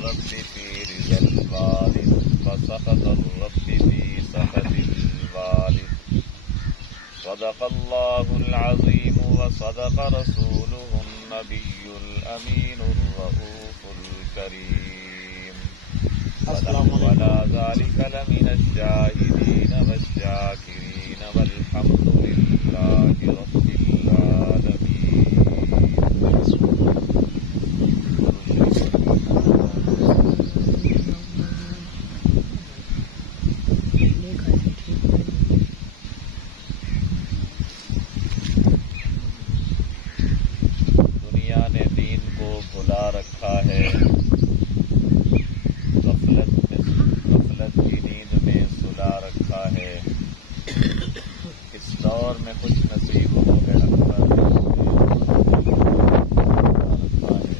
الرب في رضا الوالد وسخط الرب في سخط الوالد. صدق الله العظيم وصدق رسوله النبي الأمين الرؤوف الكريم. ولا ذلك لمن الشاهدين والشاكرين والحمد لله رب العالمين. دنیا نے دین کو بھلا رکھا ہے، غفلت کی نیند میں سلا رکھا ہے. اس دور میں کچھ نصیب ہو گئے اکبر رکھا ہے.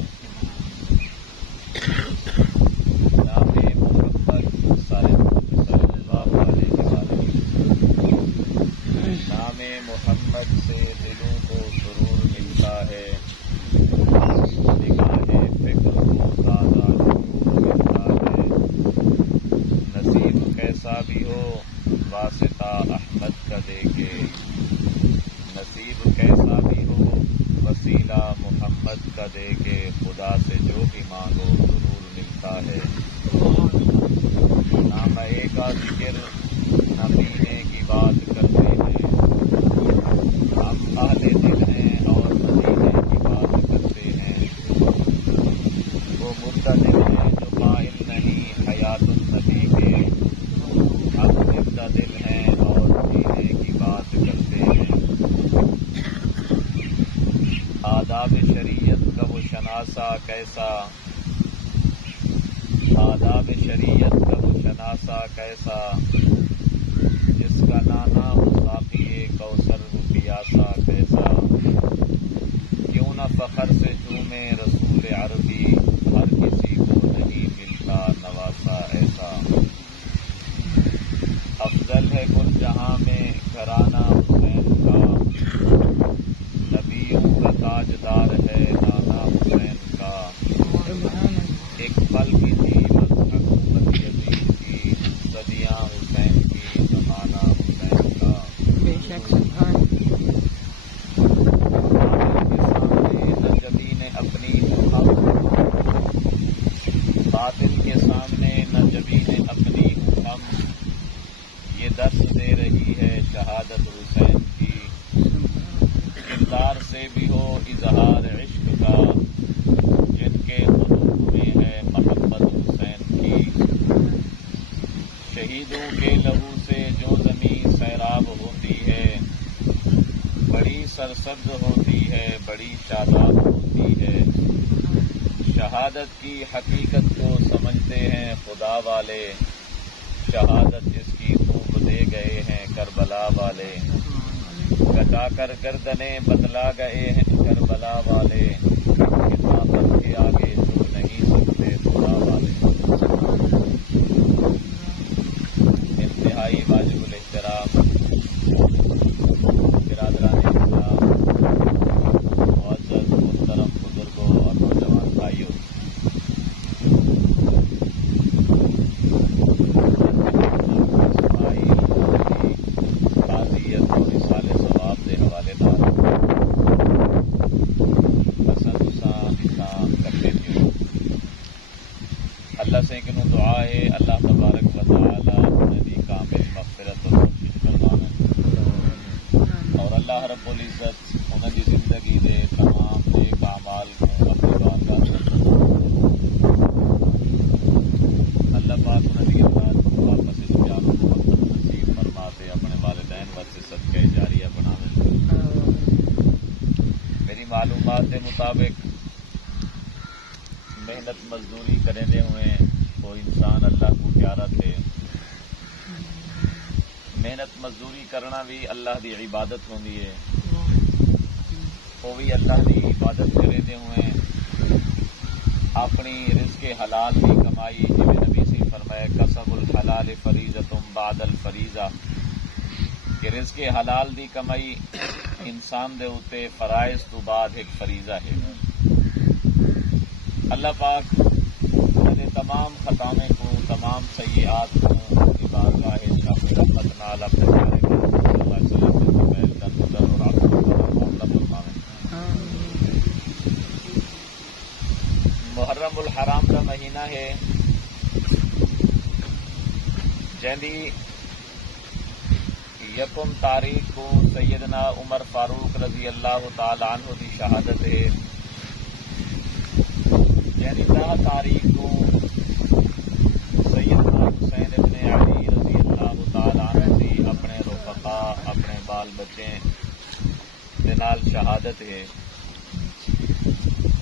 نام محمد صلی اللہ علیہ وسلم، نام محمد سے دلوں کو سرور ملتا ہے، نگاہ فکر کو تازہ شعور ملتا ہے. نصیب کیسا بھی ہو واسطہ احمد کا دے کے، نصیب کیسا بھی ہو وسیلہ محمد کا دے کے، خدا سے جو بھی مانگو ضرور ملتا ہے. نہ مئے کا ذکر نہ پینے کی بات کرتے ہیں، ہم اہل دل ہیں اور مدینے کی بات کرتے ہیں. وہ مردہ دل ہیں جو قائل نہیں حیات النبی کے، ہم زندہ دل ہیں اور جینے کی بات کرتے ہیں. آداب شریعت کا وہ شناسا کیسا، آداب شریعت کا وہ شناسا کیسا، جس کا نانا ہو ساقی کوثر وہ پیاسا کیسا. کیوں نہ فخر سے چومے رسول عربی، ہر کسی کو نہیں ملتا نواسا ایسا. افضل ہے کل جہاں میں گھرانہ حسین کا، نبیوں کا تاجدار ہے نانا حسین کا. ایک پل کی تھی بس حکومت یزید کی، صدیاں حسین کی زمانہ حسین کا. بے شک باطل کے سامنے نہ جبین اپنی ہم، یہ درس دے رہی ہے شہادت حسین کی. کردار سے بھی ہو اظہار عشق کا، جن کے قلوب میں ہے محبت حسین کی. شہیدوں کے لہو سے جو زمین سیراب ہوتی ہے، بڑی سرسبز ہوتی ہے بڑی شاداب ہوتی ہے. شہادت کی حقیقت کو سمجھتے ہیں خدا والے، شہادت جس کی خوب دے گئے ہیں کربلا والے. کٹا کر گردنیں بتلا گئے ہیں کربلا والے، کتابت کے آگے جھک نہیں سکتے خدا والے. انتہائی واجب الاحترام برادران اسلام، معزز محترم بزرگوں اور نوجوان بھائیوں، تعزیت اور اصال ثواب کے حوالے دار پسند سان کرتے تھے. اللہ سے کنوں دعا ہے اللہ تبارک و تعالی انہیں دی کامل مغفرت اور بخشش فرمانا، اور اللہ رب العزت انہیں دی زندگی دے تمام نیک اعمال کو اپنی بارگاہ میں اللہ پاک انہیں دی اولاد کو واپس اس پیار و محبت نصیب فرماتے، اپنے والدین واسطے صدقہ جاریہ بنا دے. میری معلومات کے مطابق محنت مزدوری کرنے ہوئے وہ انسان اللہ کو پیارا تھے. محنت مزدوری کرنا بھی اللہ دی عبادت ہوندی ہے، وہ بھی اللہ دی عبادت کرتے ہوئے اپنی رزق حلال کی کمائی، جی نبی سے فرمایا کسب الحلال فریضۃ بعد الفریضہ، کہ رزق حلال دی کمائی انسان دے اوتے فرائض تو بعد ایک فریضہ ہے. اللہ پاک تمام خطایں کو تمام سیئات کو کی بارگاہ شاہ رحمت نال اپنے پیارے صلی اللہ علیہ وسلم کے محل در گزر اور آپ کو معاملہ فرمائے. محرم الحرام کا مہینہ ہے جیندی یکم تاریخ کو سیدنا عمر فاروق رضی اللہ تعالی عنہ کی شہادت ہے. یعنی 10 تاریخ کو سیدنا حسین ابن علی رضی اللہ تعالی عنہ کی اپنے رفقا اپنے بال بچے دے نال شہادت ہے.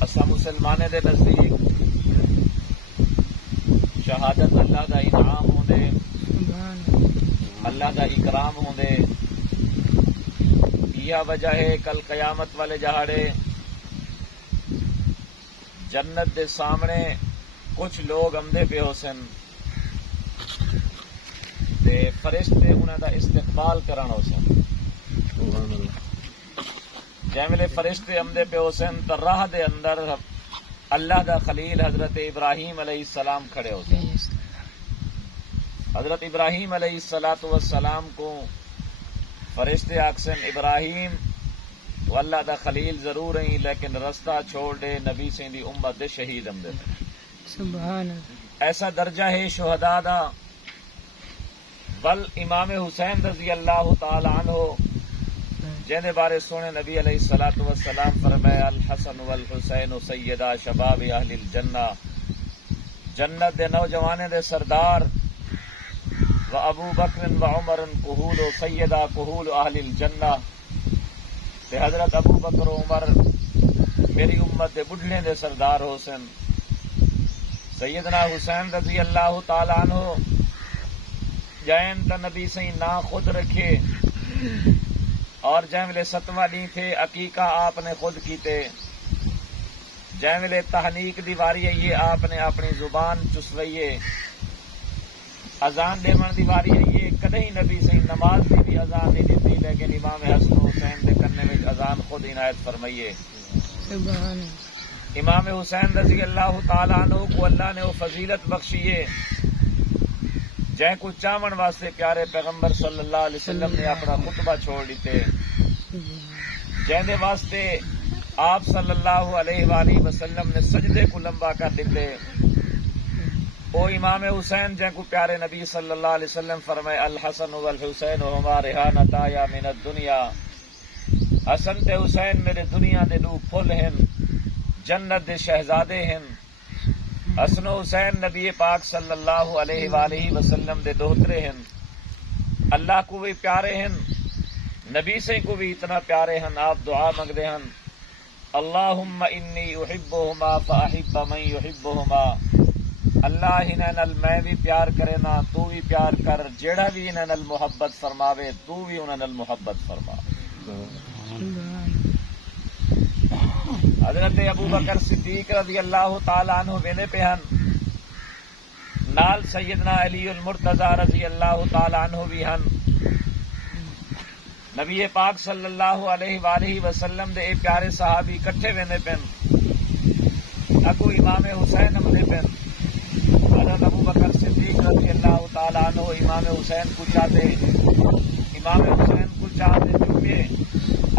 اسا مسلمانے دے نزدیک شہادت اللہ دا انعام ہوندے اللہ دا اکرام ہوندے. یہ وجہ ہے کل قیامت والے جہاڑے جنت دے سامنے کچھ لوگ آمدے پہ ہو سن تے فرشتے انہاں دا استقبال کرن ہو سن. جیملے فرشتے آمدے پہ ہو سن تو راہ دے اندر اللہ دا خلیل حضرت ابراہیم علیہ السلام کھڑے ہو سن. حضرت ابراہیم علیہ السلام کو فرشتے آکسن ابراہیم وہ اللہ دا خلیل ضرور ہیں لیکن رستہ چھوڑ دے نبی سے دی امت دے شہید امدے. سبحان ایسا درجہ ہے شہداء دا. بل امام حسین رضی اللہ تعالی عنہ جن بارے سونے نبی علیہ السلام فرمایا الحسن والحسین سیدہ شباب اہل الجنہ، جنت دے نوجوانے دے سردار، و ابو بکر و عمر کہول و سیدہ کہول اہل الجنہ. تے حضرت ابو بکر و عمر میری امت دے بڑھڑے دے سردار ہو سن. سیدنا حسین رضی اللہ تعالی عنہ جائن تا نبی سے نا خود رکھے اور جیملے 7واں دن تھے عقیقہ آپ نے خود کیتے. جیملے تحنیک دیواری ہے یہ آپ نے اپنی زبان چسوئیے. اذان دیون دیواری ہے یہ کدی نبی سے نماز کی بھی اذان نہیں دیتی لیکن امام حسن حسین دے کرنے میں اذان خود عنایت فرمائیے. امام حسین رضی اللہ تعالیٰ عنہ کو اللہ نے وہ فضیلت بخشیے جن کو چاون واسطے پیارے پیغمبر صلی اللہ علیہ وسلم نے اپنا خطبہ چھوڑ دیتے، جن دے واسطے آپ صلی اللہ علیہ وآلہ وسلم نے سجدے کو لمبا کر دیتے. او امام حسین جن کو پیارے نبی صلی اللہ علیہ وسلم فرمائے الحسن والحسین ہما ریحانتایا من الدنیا. حسن تے حسین میرے دنیا دے دو پھل ہیں، جنت دے شہزادے ہیں. حسن و حسین نبی پاک صلی اللہ علیہ وآلہ وسلم دے دوہترے ہیں. اللہ کو بھی پیارے ہیں، نبی سے کو بھی اتنا پیارے ہیں. آپ دعا منگدے ہیں اللہم انی احبہما فاحب من یحبہما. اللہ انہیں نل میں بھی پیار کرے نا تو بھی پیار کر، جیڑا بھی انہیں نل محبت فرماوے تو بھی انہیں نل محبت فرما. حضرت ابو بکر صدیق رضی اللہ تعالی عنہ وینے پہ ہن، نال سیدنا علی المرتضی رضی اللہ تعالی عنہ بھی ہن. نبی پاک صلی اللہ علیہ وآلہ وسلم دے اے پیارے صحابی کٹھے وینے پہ اگو امام حسین امدے پہ. حضرت ابو بکر صدیق رضی اللہ تعالیٰ عنہ امام حسین کو چاہتے، امام حسین کو چاہتے چکے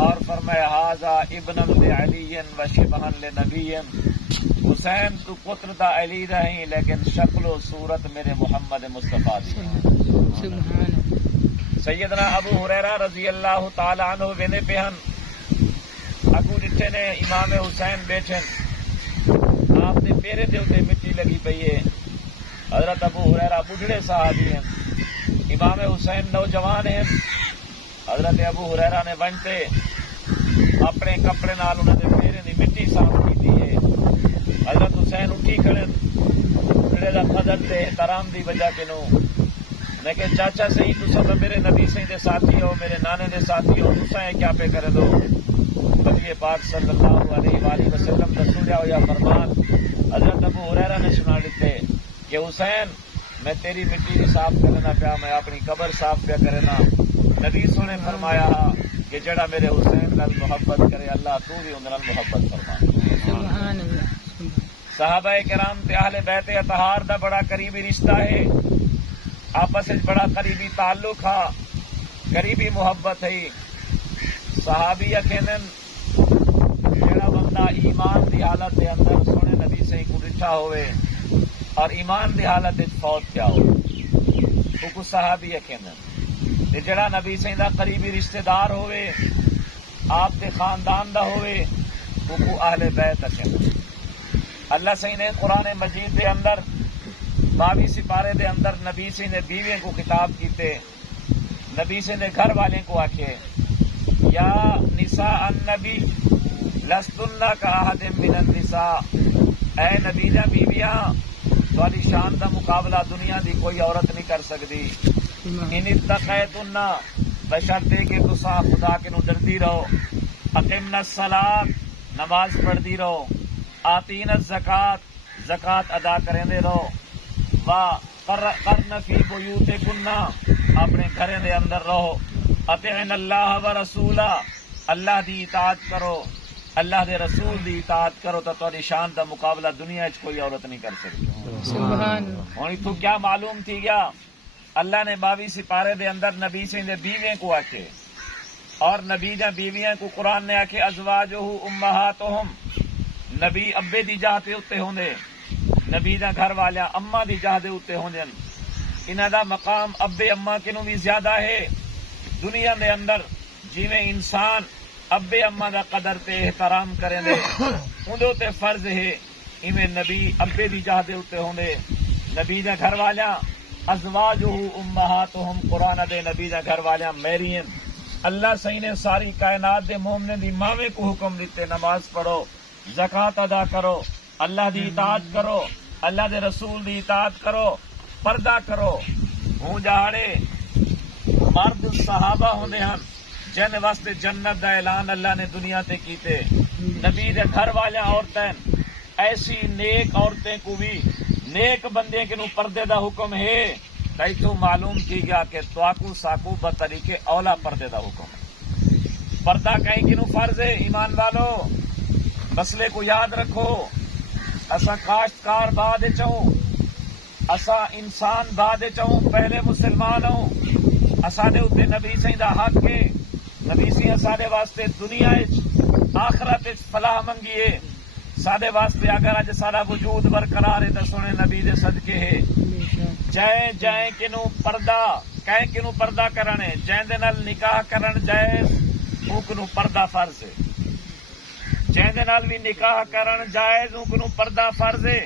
اور فرمایا ھذا ابن لعلی و شبہ لنبی. حسین تو پتر دا علی رہیں لیکن شکل و صورت میرے محمد مصطفیٰ دی. سیدنا ابو ہریرہ رضی اللہ تعالیٰ عنہ وینے پہ ہن، اگو ڈٹھے نے امام حسین بیٹھے، آپ نے پیرے دے اتے مٹی لگی پئی ہے. حضرت ابو ہریرہ بڑھڑے صحابی ہیں، امام حسین نوجوان ہیں. حضرت ابو ہریرہ نے ونجتے اپنے کپڑے نال انہوں نے پیرے دی مٹی صاف کی ہے. حضرت حسین اٹھی کھڑے بڑھڑے دا قدر تے احترام دی وجہ کنوں میں کہ چاچا صحیح تسا تو میرے نبی سے دے ساتھی ہو، میرے نانے دے ساتھی ہو، تسا یہ کیا پہ کرے دو. نبی پاک صلی اللہ علیہ وآلہ وسلم دا سنیا ہوا فرمان حضرت ابو ہریرہ نے سنا لیتے کہ حسین میں تیری مٹی صاف کرنا پیا، میں اپنی قبر صاف پیا کرنا. نبی سونے فرمایا کہ جڑا میرے حسین نال محبت کرے اللہ تو بھی ان نال محبت فرما. صحابہ کرام تے اہل بیت اطہار دا بڑا قریبی رشتہ ہے، آپس وچ بڑا قریبی تعلق ہے، قریبی محبت ہے۔ صحابی کہندن جڑا بندہ ایمان دی حالت دے اندر سونے نبی سے کو ڈٹھا ہوئے اور ایمان دی حالت وچ فوت کیا ہو تو کو صحابی کہندن، تے جڑا نبی سے دا قریبی رشتہ دار ہوئے آپ دے خاندان دا ہوئے تو کو اہل بیت کہندن۔ اللہ سے نے قرآن مجید دے اندر 22 سپارے دے اندر نبی سے نے بیوے کو خطاب کیتے، نبی سے نے گھر والے کو آکھے یا نساء النبی لستن کاحد من النساء، اے نبی دا بیویاں تہاڈی شان دا مقابلہ دنیا دی کوئی عورت نہیں کر سکتی۔ ان اتقیتن بشرطے کہ تساں خدا کے نو ڈردی رہو، اقمنا الصلاۃ نماز پڑھدی رہو، آتین الزکات زکات ادا کریندے رہو، قرن فی بیوتکن اپنے گھریں دے اندر رہو، اطیعن اللہ و رسولہ اللہ دی اطاعت کرو، اللہ دے رسول دی اطاعت کرو تو تہاڈی شان دا مقابلہ دنیا وچ کوئی عورت نہیں کر سکتی۔ سبحان ہن تو کیا معلوم تھی گیا، اللہ نے 22 سپارے دے اندر نبی سے دے بیویں کو آکھے اور نبی دے بیویاں کو قرآن نے آکھے ازواجہ امہاتہم، نبی ابے دی جاہ تے اتے ہوندے، نبی دا گھر والیاں اماں دی جاہ دے اتے ہوندے، انہاں دا مقام ابے اماں کنوں بھی زیادہ ہے دنیا دے اندر۔ جویں انسان ابے اماں دا قدر تے احترام کریں دے اندے تے فرض ہے، ایویں نبی ابے دی جاہ دے اتے ہوندے، نبی دا گھر والیاں ازواجہ امہاتہم، قرآن دے نبی دا گھر والیاں میرین۔ اللہ صحیح نے ساری کائنات دے مومن دی ماویں کو حکم دیتے نماز پڑھو، زکات ادا کرو، اللہ دی اطاعت کرو، اللہ دے رسول دی اطاعت کرو، پردہ کرو۔ ہوں جہاڑے مرد صحابہ ہوندے ہن جن واسطے جنت دا اعلان اللہ نے دنیا تے کیتے، نبی دے گھر والیاں عورتیں ایسی نیک عورتیں کو بھی نیک بندے کے نو پردے دا حکم ہے، تائی تو معلوم کی گیا کہ تواکو ساکو بطریقے اولا پردے دا حکم ہے۔ پردہ کہیں کنو فرض ہے ایمان والو، مسئلے کو یاد رکھو، اسا کاشتکار بعد چاہوں، اسا انسان بعد چاہوں، پہلے مسلمان ہوں، اسا دے اتنے نبی سے دا حق ہے، نبی سے سارے واسطے دنیا آخرت فلاح منگیے، سارے واسطے اگر اج سارا وجود برقرار ہے تو سونے نبی دے صدقے ہے۔ جائیں جائیں کنو پردہ کہیں کنو پردہ کرنے، جائیں دے نال نکاح کرن جائز او کنو پردہ فرض ہے، جائیں دے نال بھی نکاح کرن جائز او کنو پردہ فرض ہے،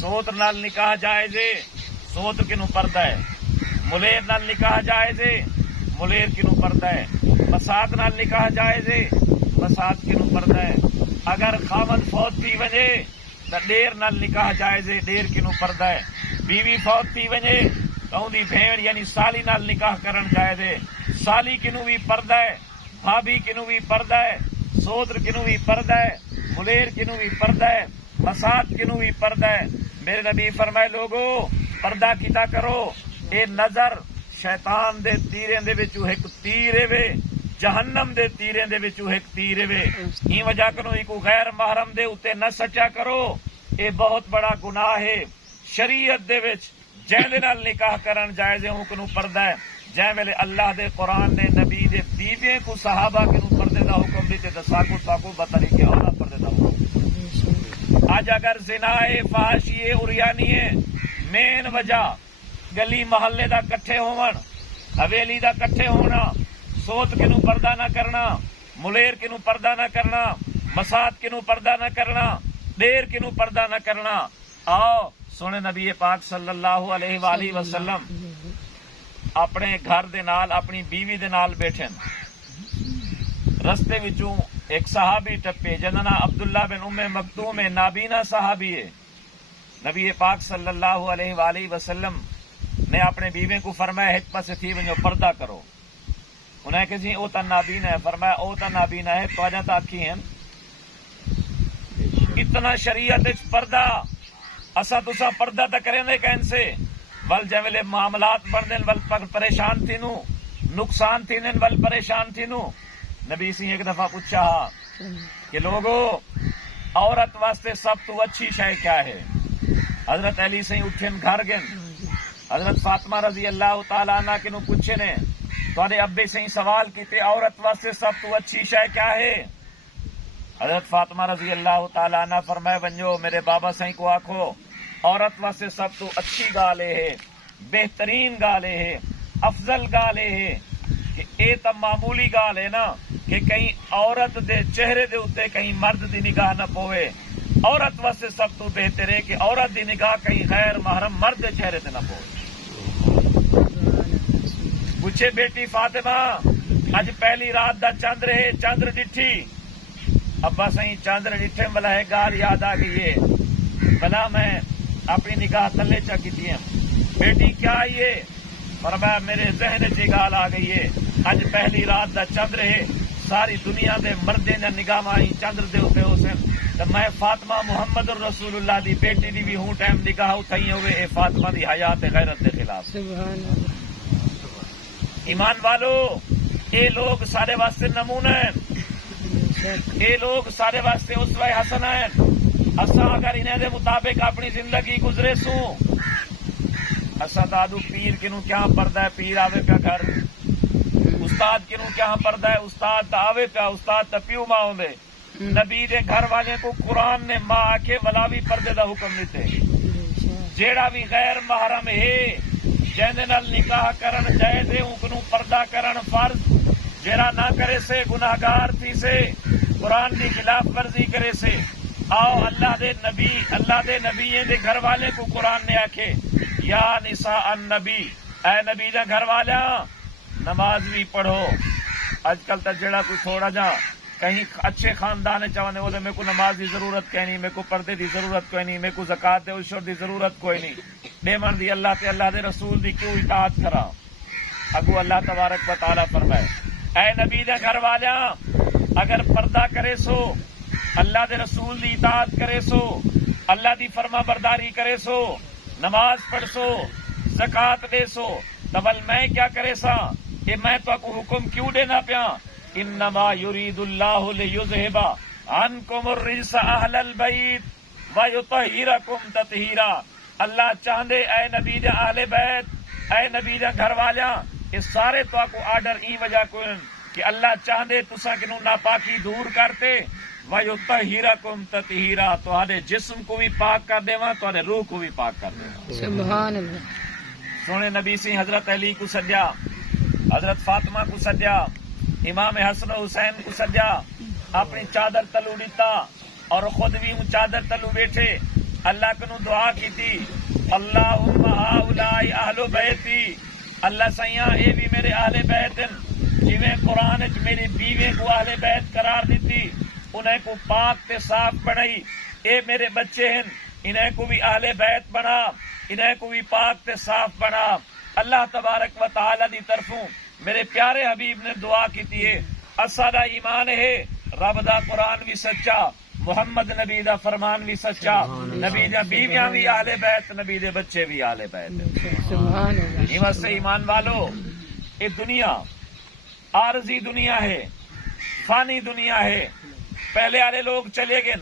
سوتر نال نکاح جائز ہے، سوتر کنو پردہ ہے، ملیر نال نکاح جائز ہے، ملیر کنو پردہ ہے، بسات نال نکاح جائز ہے، بسات کنو پردہ ہے، اگر خامد فوت تھی وجے تو ڈیر نال نکاح جائز ہے، ڈیر کنو پردہ ہے، بیوی فوت تھی وجے تو اندی بھیڑ یعنی سالی نال نکاح کرن جائز ہے، سالی کنو بھی پردہ ہے، بھابی کنو بھی پردہ ہے، سوتر کنو بھی پردہ ہے، ملیر کنو بھی پردہ ہے، بسات کنو بھی پردہ ہے۔ میرے نبی فرمائے لوگو پردہ کیتا کرو، اے نظر شیطان دے تیریں دے وچوں ایک تیر وے، جہنم دے تیریں دے وچوں ایک تیر وے، این وجہ کنو کو غیر محرم دے اتے نہ سچا کرو، اے بہت بڑا گناہ ہے شریعت دے وچ۔ جائیں دے نال نکاح کرن جائز ہے کنو پردہ ہے، جائیں ویلے اللہ دے قرآن نے نبی دے بیویاں کو صحابہ کنو پردے دا حکم دیتے تو ساکو بطریقے اولا پردے دا حکم۔ آج اگر زنائے فحاشی اریانی ہے مین وجہ گلی محلے دا کٹھے ہون، حویلی دا کٹھے ہونا، سوت کنو پردہ نہ کرنا، ملیر کنو پردہ نہ کرنا، مسات کنو پردہ نہ کرنا، دیر کنو پردہ نہ کرنا۔ آؤ سونے نبی پاک صلی اللہ علیہ وآلہ وسلم اپنے گھر دے نال اپنی بیوی دے نال بیٹھے، رستے وچوں ایک صحابی ٹپے جنہاں نام عبداللہ بن ام مکتوم ہے، نابینا صحابی ہے۔ نبی پاک صلی اللہ علیہ وآلہ وسلم نے اپنے بیوی کو فرمایا ایک پاسے تھی ونجو پردہ کرو، انہیں کہ جی او تا نابینا ہے، فرمایا او تا نابینا ہے تو آجا تا اکھی ہیں۔ اتنا شریعت اچ پردہ اسا تسا پردہ تا کریں دے کہیں سے ول جویلے معاملات بن دین ول پریشان تھی نو، نقصان تھی دین ول پریشان تھی نو۔ نبی سی ایک دفعہ پوچھا کہ لوگو عورت واسطے سب تو اچھی شے کیا ہے؟ حضرت علی سے اٹھن گھر گن، حضرت فاطمہ رضی اللہ تعالیٰ عنہ کے نو پوچھے نے تھوڑے ابے سے سوال کیتے عورت واسطے سب تو اچھی شے کیا ہے؟ حضرت فاطمہ رضی اللہ تعالیٰ عنہ فرمائے ونجو میرے بابا سائیں کو آکھو عورت واسطے سب تو اچھی گالے ہے، بہترین گالے ہے، افضل گالے ہے کہ اے تو معمولی گال ہے نا کہ کہیں عورت دے چہرے دے اتے کہیں مرد دی نگاہ نہ پوے. عورت واسطے سب تو بہتر ہے کہ عورت دی نگاہ کہیں غیر محرم مرد دے چہرے تے نہ پوے. پوچھے بیٹی فاطمہ اج پہلی رات دا چند رہے چندر ڈٹھی؟ ابا سائیں چاندر ڈٹھے بلا ہے گال یاد آ گئی ہے بلا میں اپنی نگاہ تلے چا کی دیا. بیٹی کیا یہ؟ فرمایا میرے ذہن چ گال آ گئی ہے اج پہلی رات دا چند رہے ساری دنیا دے مردے نے نگاہ مائی چندر دے ہوتے ہو سن تو میں فاطمہ محمد الرسول اللہ دی بیٹی دی بھی ہوں ٹائم نگاہ اتھائی ہوئے اے فاطمہ دی حیات غیرت دے خلاف. ایمان والو اے لوگ سارے واسطے نمونہ ہیں، اے لوگ سارے واسطے اسوہ حسن ہیں. اسا اگر انہیں دے مطابق اپنی زندگی گزرے سوں اسا دادو پیر کنوں کیا پردہ ہے پیر آوے پیا گھر، استاد کنوں کیا پردہ ہے استاد تا آوے پیا استاد تا پیو ماں ہوندے. نبی دے گھر والے کو قرآن نے ماں آکے ولاوی پردے دا حکم دیتے. جیڑا بھی غیر محرم ہے جیندے نال نکاح کرن جائز ہے انکنوں پردہ کرن فرض، جیڑا نہ کرے سے گناہگار تھی سے قرآن دی خلاف ورزی کرے سے. آؤ اللہ دے نبی دے گھر والے کو قرآن نے آکھے یا نساء النبی اے نبی دے گھر والا نماز بھی پڑھو. اج کل تا جڑا کوئی تھوڑا جا کہیں اچھے خاندان چاہنے وہ میرے کو نماز دی ضرورت کوئی نہیں، میرے کو پردے دی ضرورت کوئی نہیں، میرے کو زکات دے عشر دی ضرورت کوئی نہیں، ڈیمن دی اللہ تے اللہ دے رسول دی کیوں اطاعت کرا. اگو اللہ تبارک و تعالی فرمائے اے نبی دے گھر والا اگر پردہ کرے سو اللہ دے رسول دی اطاعت کرے سو اللہ دی فرما برداری کرے سو نماز پڑھ سو زکات دے سو تبل میں کیا کرے سا کہ میں تو کو حکم کیوں دینا پیا انما یرید اللہ لیذھب عنکم الرجس اہل البیت ویطہرکم تطہیرا. اللہ چاہندے اے نبی دے اہل بیت اے نبی دے گھر والیاں اس سارے تو کو آرڈر ای وجہ کو کہ اللہ چاہندے تساں کنوں ناپاکی دور کرتے وَيُطَهِّرَكُمْ تَطْهِيرًا تہاڈے جسم کو بھی پاک کر دیواں تہاڈے روح کو بھی پاک کر دیواں. سبحان اللہ. سونے نبی سی حضرت علی کو سدیا، حضرت فاطمہ کو سدیا، امام حسن و حسین کو سدیا، اپنی چادر تلو دیتا اور خود بھی ان چادر تلو بیٹھے اللہ کنو دعا کی تھی اللہم ہؤلاء اہل بیتی. اللہ سیاں اے بھی میرے اہل بیت جویں قرآن وچ میری بیوی کو اہل بیت قرار دیتی انہیں کو پاک تے صاف بنائی. اے میرے بچے ہیں انہیں کو بھی اہل بیت بنا انہیں کو بھی پاک تے صاف بنا. اللہ تبارک و تعالی دی طرفوں میرے پیارے حبیب نے دعا کی تھی ہے اسادا ایمان ہے رب دا قرآن بھی سچا محمد نبی دا فرمان بھی سچا نبی دا بیویاں بھی اہل بیت نبی دے بچے بھی اہل بیت. سبحان اللہ. یہ واسطے ایمان والو یہ دنیا عارضی دنیا ہے فانی دنیا ہے. پہلے والے لوگ چلے گئے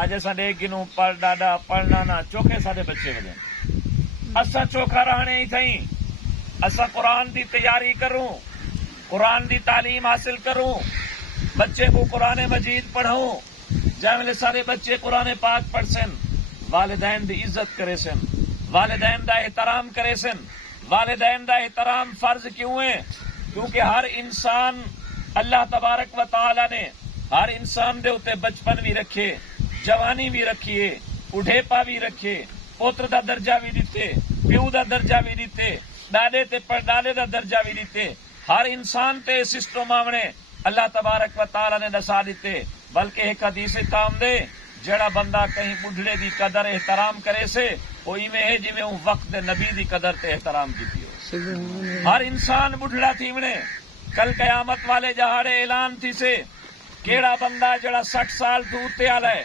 آج ساڈے گنوں پڑھ ڈاڈا پڑھنا نہ چوکھے سارے بچے وجے اسا چوکھا رہنے ہی تھیں. اسا قرآن دی تیاری کروں قرآن دی تعلیم حاصل کروں بچے کو قرآن مجید پڑھوں جائے سارے بچے قرآن پاک پڑھ سن والدین دی عزت کرے سن والدین دا احترام کرے سن. والدین دا احترام فرض کیوں ہے؟ کیونکہ ہر انسان اللہ تبارک و تعالی نے ہر انسان دے اتے بچپن بھی رکھے جوانی بھی رکھیے بڑھےپا بھی رکھے پوتر دا درجہ بھی دیتے پیو دا درجہ بھی دیتے ڈاڈے تے پڑدادے دا درجہ بھی دیتے. ہر انسان تے سسٹم آونے اللہ تبارک و تعالی نے دسا دیتے. بلکہ ایک حدیث کام دے جڑا بندہ کہیں بڑھڑے دی قدر احترام کرے سے وہ ایویں ہے جویں وہ وقت نبی دی قدر تے احترام کیتی ہو. ہر انسان بڑھڑا تھی ونے کل قیامت والے جہاڑے اعلان تھی سے کیڑا بندہ جڑا 60 سال تو اتے آلا ہے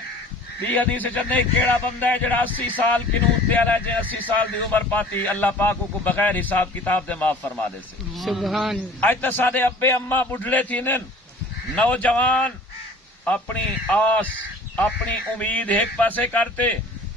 بھی حدیث چندے کیڑا بندہ ہے جڑا 80 سال کنو اتے آلا ہے جے 80 سال دی عمر پاتی اللہ پاک کو بغیر حساب کتاب دے معاف فرما دے سے. سبحان. اج تا سارے ابے اماں بڑھڑے تھی نوجوان اپنی آس اپنی امید ایک پاسے کرتے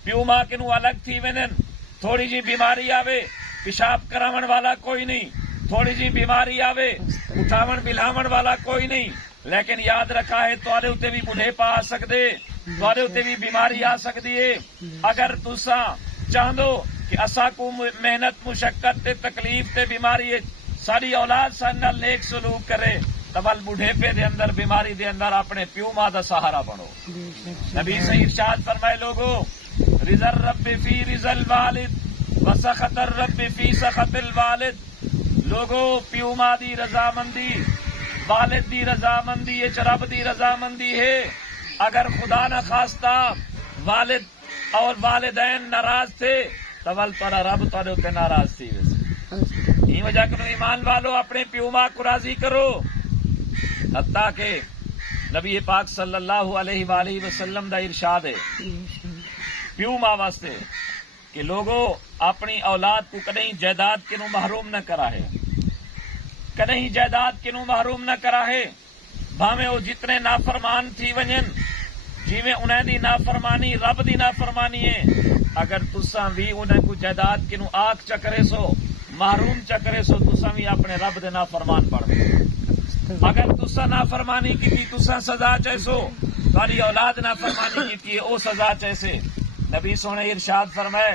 پیو ماں کنو الگ تھی وینن تھوڑی جی بیماری آوے پیشاب کراون والا کوئی نہیں تھوڑی جی بیماری آوے اٹھاون بلاون والا کوئی نہیں لیکن یاد رکھا ہے تواڈے اتے بھی بڑھیپا آ سکدے تواڈے اتے بھی بیماری آ سکدی ہے اگر تساں چاہندو کہ اساں کو محنت مشقت تے تکلیف تے بیماری ساری اولاد سان نال نیک سلوک کرے تبل بڑھیپے دے اندر بیماری دے اندر اپنے پیو ماں دا سہارا بنو نبی سے ارشاد فرمائے لوگو رضا الرب فی رضا الوالد وسخط الرب فی سخط الوالد لوگو پیو ماں دی رضامندی والد دی رضامندی رب دی رضامندی ہے اگر خدا نہ خواستہ والد اور والدین ناراض تھے تول تارا رب تارے اتنے ناراض تھی ویسے یہ وجہ کہ ایمان والو اپنے پیو ماں کو راضی کرو حتیٰ کہ نبی پاک صلی اللہ علیہ وآلہ وسلم دا ارشاد ہے پیو ماں واسطے کہ لوگوں اپنی اولاد کو کدیں جائیداد کنوں محروم نہ کرا ہے کدیں جائیداد کنوں محروم نہ کرا ہے بھاویں وہ جتنے نافرمان تھی ونجن جیویں انہیں دی نافرمانی رب دی نافرمانی ہے اگر تساں بھی انہیں کو جائیداد کنوں آنکھ چکرے سو محروم چکرے سو تساں بھی اپنے رب دے نافرمان پڑھ دے اگر تساں نافرمانی کی تساں سزا چیسو تاری اولاد نافرمانی کی او سزا چیسے نبی سونے ارشاد فرمائے